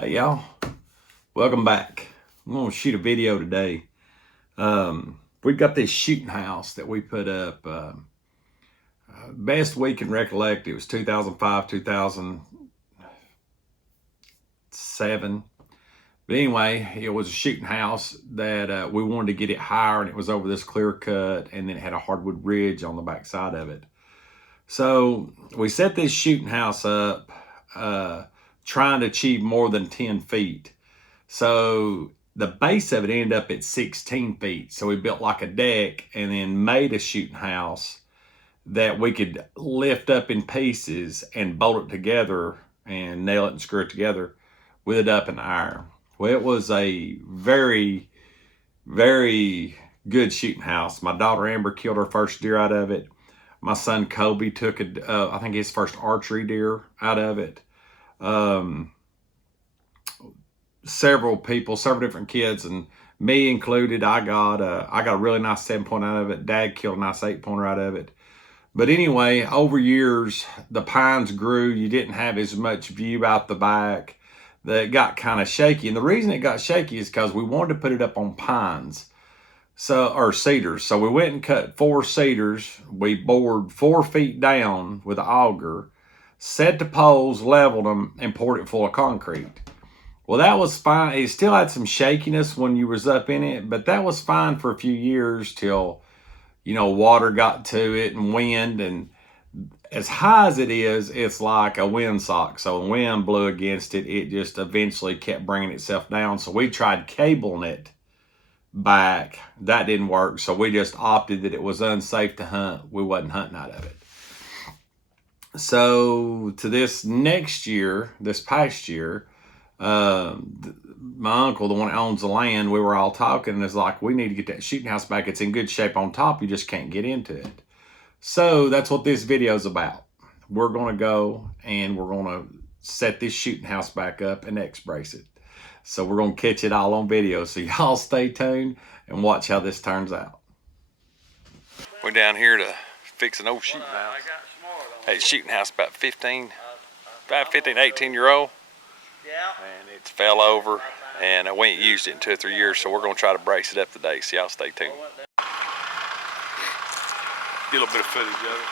Hey y'all, welcome back. I'm gonna shoot a video today. We've got this shooting house that we put up. Best we can recollect, it was 2005, 2007. But anyway, it was a shooting house that we wanted to get it higher, and it was over this clear cut, and then it had a hardwood ridge on the back side of it. So we set this shooting house up trying to achieve more than 10 feet. So the base of it ended up at 16 feet. So we built like a deck and then made a shooting house that we could lift up in pieces and bolt it together and nail it and screw it together with it up in the air. Well, it was a very, very good shooting house. My daughter Amber killed her first deer out of it. My son Kobe took I think his first archery deer out of it. Several people, several different kids, and me included. I got a really nice 7-point out of it. Dad killed a nice 8-pointer out of it. But anyway, over years, the pines grew. You didn't have as much view out the back. That got kind of shaky. And the reason it got shaky is because we wanted to put it up on pines, or cedars. So we went and cut 4 cedars. We bored 4 feet down with an auger, set the poles, leveled them, and poured it full of concrete. Well, that was fine. It still had some shakiness when you was up in it, but that was fine for a few years till, water got to it and wind. And as high as it is, it's like a windsock. So the wind blew against it. It just eventually kept bringing itself down. So we tried cabling it back. That didn't work. So we just opted that it was unsafe to hunt. We wasn't hunting out of it. So to this past year, my uncle, the one that owns the land, we were all talking, and it's like, we need to get that shooting house back. It's in good shape on top. You just can't get into it. So that's what this video is about. We're going to go and we're going to set this shooting house back up and X-brace it. So we're going to catch it all on video. So y'all stay tuned and watch how this turns out. We're down here to fix an old shooting house. Hey, shooting house about 18 year old. Yeah. And it's fell over, and we ain't used it in 2 or 3 years, so we're going to try to brace it up today. So y'all stay tuned. Get a little bit of footage of it.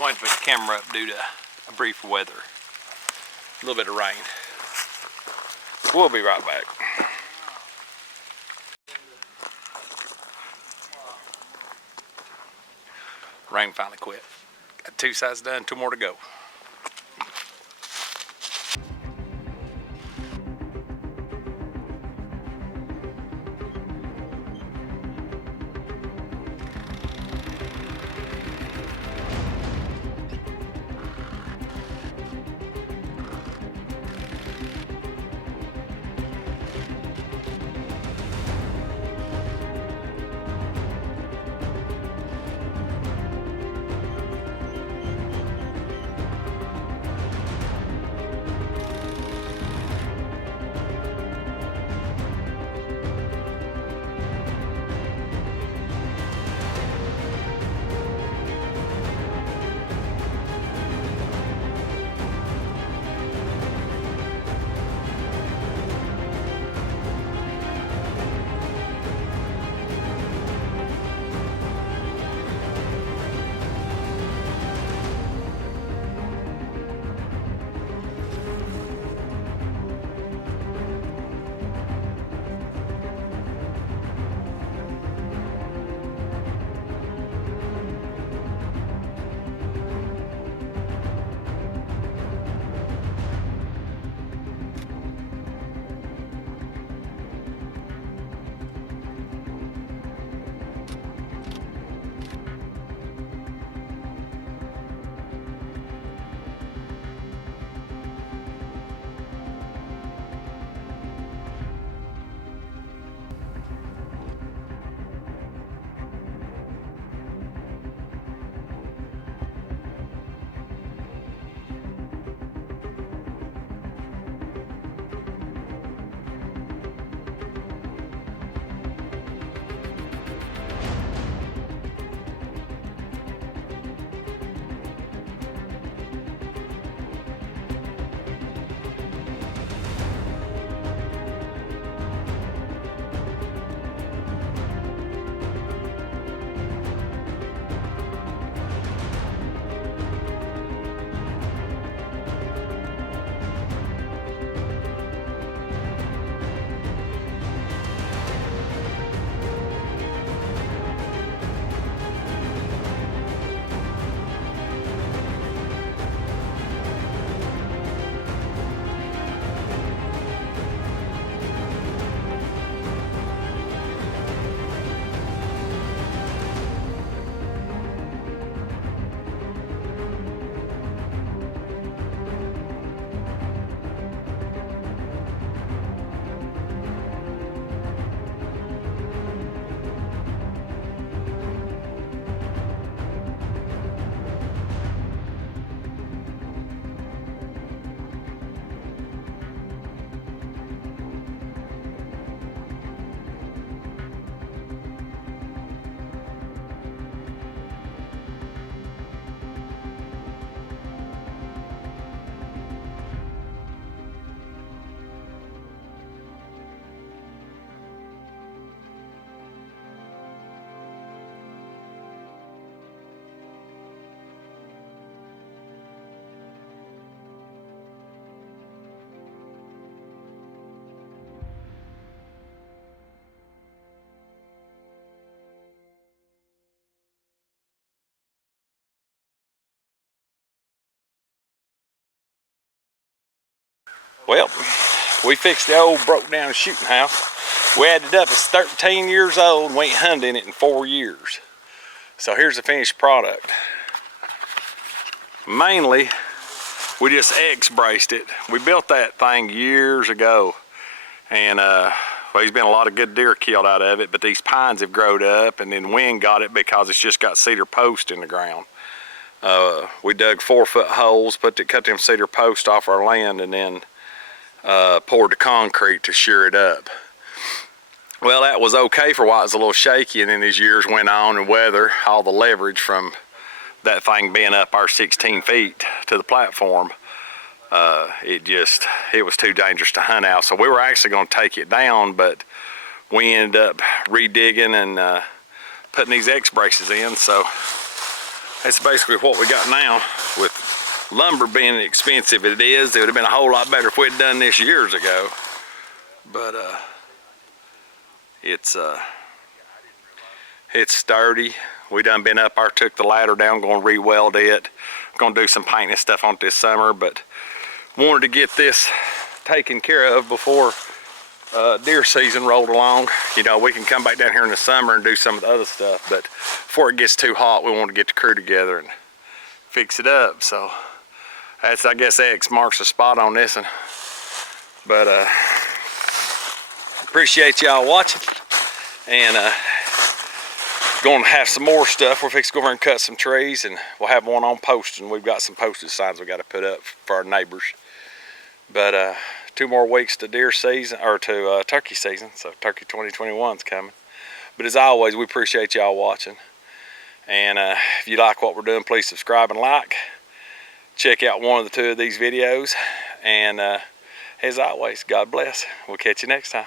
Going to put the camera up due to a brief weather. A little bit of rain. We'll be right back. Rain finally quit. Got 2 sides done, 2 more to go. Well, we fixed the old broke down shooting house. We had it up, it's 13 years old, and we ain't hunted in it in 4 years. So here's the finished product. Mainly, we just X-braced it. We built that thing years ago, and well, there's been a lot of good deer killed out of it, but these pines have growed up, and then wind got it because it's just got cedar post in the ground. We dug 4-foot holes, cut them cedar posts off our land, and then poured the concrete to shear it up. Well, that was okay for a while. It was a little shaky, and then as years went on and weather, all the leverage from that thing being up our 16 feet to the platform, it was too dangerous to hunt out. So we were actually going to take it down, but we ended up redigging and putting these X braces in. So That's basically what we got now. With lumber being expensive it is, it would have been a whole lot better if we'd done this years ago. But it's sturdy. We done been up there, took the ladder down, going to re-weld it. Going to do some painting and stuff on it this summer, but wanted to get this taken care of before deer season rolled along. You know, we can come back down here in the summer and do some of the other stuff, but before it gets too hot, we want to get the crew together and fix it up. So that's, I guess, X marks the spot on this one. But appreciate y'all watching, and going to have some more stuff. We're fixing to go over and cut some trees, and we'll have one on posting. We've got some postage signs we got to put up for our neighbors. But 2 more weeks to deer season, or to turkey season, so turkey 2021's coming. But as always, we appreciate y'all watching, and if you like what we're doing, please subscribe and like. Check out one of the 2 of these videos, and as always, God bless. We'll catch you next time.